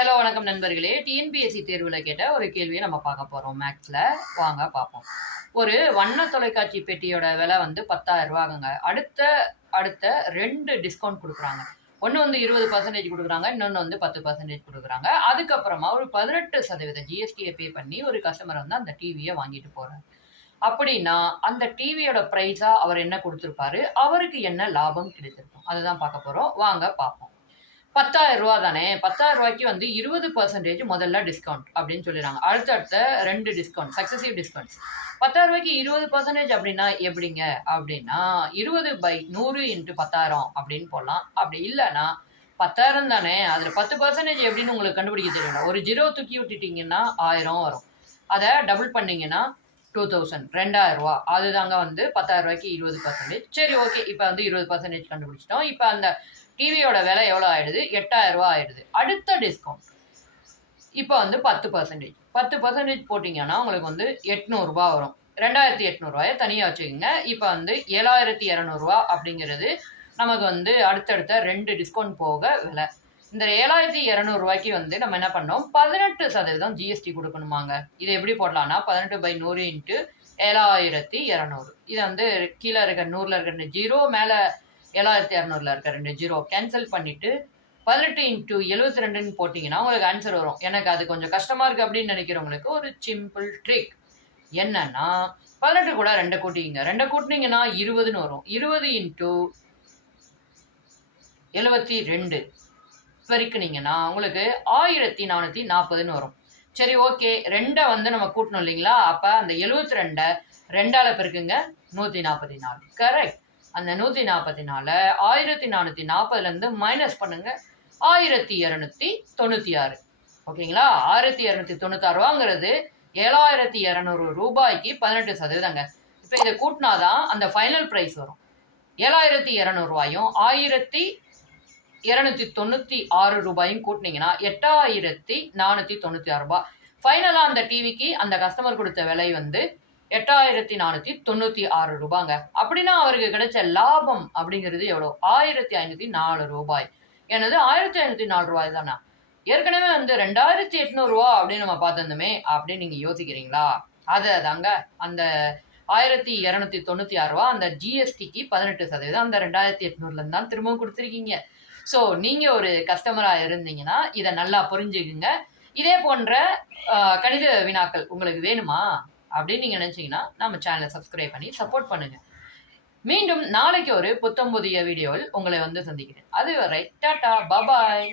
Hello வணக்கம் நண்பர்களே. TNPSC தேர்வுல கேட்ட ஒரு கேள்வியை நம்ம பார்க்க போறோம் மேக்ஸ்ல. வாங்க பார்ப்போம். ஒரு வண்ண தொலைக்காட்சி பெட்டியோட விலை வந்து 10,000 அடுத்த அடுத்த 2 டிஸ்கவுண்ட் குடுக்குறாங்க. ஒண்ணு வந்து 20% குடுக்குறாங்க. இன்னொன்னு வந்து 10% குடுக்குறாங்க. அதுக்கப்புறமா ஒரு 18% ஜிஎஸ்டிய பே பண்ணி ஒரு கஸ்டமர் வந்து அந்த டிவிய வாங்கிட்டு போறாரு. அப்படின்னா, அந்த டிவியோட பிரைஸா அவர் என்ன குடுத்திருப்பாரு? அவருக்கு என்ன லாபம் கிடைத்திருக்கும்? அததான் பார்க்க போறோம். வாங்க பார்ப்போம். ரூ. 10,000 தானே. ரூ. 10,000க்கு வந்து 20% முதல்ல டிஸ்கவுண்ட் அப்படின்னு சொல்லிடுறாங்க. அடுத்தடுத்த 2 டிஸ்கவுண்ட், சக்சஸிவ் டிஸ்கவுண்ட்ஸ். ரூ. 10,000க்கு 20% அப்படின்னா எப்படிங்க? அப்படின்னா 20/100 × 10,000 அப்படின்னு போடலாம். அப்படி இல்லன்னா 10,000 தானே, அதுல 10% எப்படின்னு உங்களுக்கு கண்டுபிடிக்க தெரியல. ஒரு 0 தூக்கி விட்டுட்டீங்கன்னா 1000 வரும். அத டபுள் பண்ணீங்கன்னா 2000 ரூ. 2,000 அதுதாங்க வந்து ரூ. 10,000க்கு 20%. சரி, ஓகே. இப்ப வந்து 20% கண்டுபிடிச்சிட்டோம். இப்ப அந்த டிவியோட விலை எவ்வளோ ஆயிடுது? ரூ. 8,000 ஆயிடுது. அடுத்த டிஸ்கவுண்ட் இப்போ வந்து 10%. 10% போட்டீங்கன்னா உங்களுக்கு வந்து ரூ. 800 வரும். ரூ. 2,800 தனியா வச்சுக்கோங்க. இப்போ வந்து ரூ. 7,200 அப்படிங்கிறது நமக்கு வந்து அடுத்தடுத்த 2 டிஸ்கவுண்ட் போக விலை. இந்த ரூ. 7,200க்கு வந்து நம்ம என்ன பண்ணோம்? 18% ஜிஎஸ்டி கொடுக்கணுமாங்க. இதை எப்படி போடலாம்னா 18/100 × 7,200. இதை வந்து கீழே இருக்க 100ல இருக்க 2 ஜீரோ, மேலே 7,200ல இருக்க 2 ஜீரோ கேன்சல் பண்ணிட்டு 18 × 72ன்னு போட்டிங்கன்னா உங்களுக்கு ஆன்சர் வரும். எனக்கு அது கொஞ்சம் கஷ்டமா இருக்கு அப்படின்னு நினைக்கிறவங்களுக்கு ஒரு சிம்பிள் ட்ரிக் என்னன்னா, 18 கூட 2 கூட்டிங்க. 2 கூட்டினீங்கன்னா 20ன்னு வரும். 20 × 72 பெருக்குனீங்கன்னா உங்களுக்கு 1,440ன்னு வரும். சரி, ஓகே. 2 வந்து நம்ம கூட்டணும் இல்லைங்களா? அப்ப அந்த 72 2ஆல பெருக்குங்க, 144. கரெக்ட். அந்த 144 1,440லேருந்து மைனஸ் பண்ணுங்க, 1,296. ஓகேங்களா? 1,296 ரூ. 7,200க்கு 18%. இப்போ இதை கூட்டினாதான் அந்த ஃபைனல் ப்ரைஸ் வரும். 7,200 1,296 கூட்டினீங்கன்னா 8,496. ஃபைனலா அந்த டிவிக்கு அந்த கஸ்டமர் கொடுத்த விலை வந்து 8,496. அப்படின்னா அவருக்கு கிடைச்ச லாபம் அப்படிங்கிறது எவ்வளோ? ரூ. 1,504. எனது ரூ. 1,504 தானா? ஏற்கனவே வந்து ரூ. 2,800 அப்படின்னு நம்ம பார்த்திருந்தோமே அப்படின்னு நீங்க யோசிக்கிறீங்களா? அது தாங்க அந்த ரூ. 1,296 அந்த ஜிஎஸ்டிக்கு 18%. அந்த 2,800ல தான் திரும்பவும் கொடுத்துருக்கீங்க. ஸோ நீங்க ஒரு கஸ்டமரா இருந்தீங்கன்னா இதை நல்லா புரிஞ்சுக்குங்க. இதே போன்ற கணித வினாக்கள் உங்களுக்கு வேணுமா அப்படின்னு நீங்க நினைச்சீங்கன்னா நம்ம சேனலை சப்ஸ்கிரைப் பண்ணி சப்போர்ட் பண்ணுங்க. மீண்டும் நாளைக்கு ஒரு புத்தம் புதிய வீடியோவில் உங்களை வந்து சந்திக்கிறேன். அதுவரை டாடா, பாய்.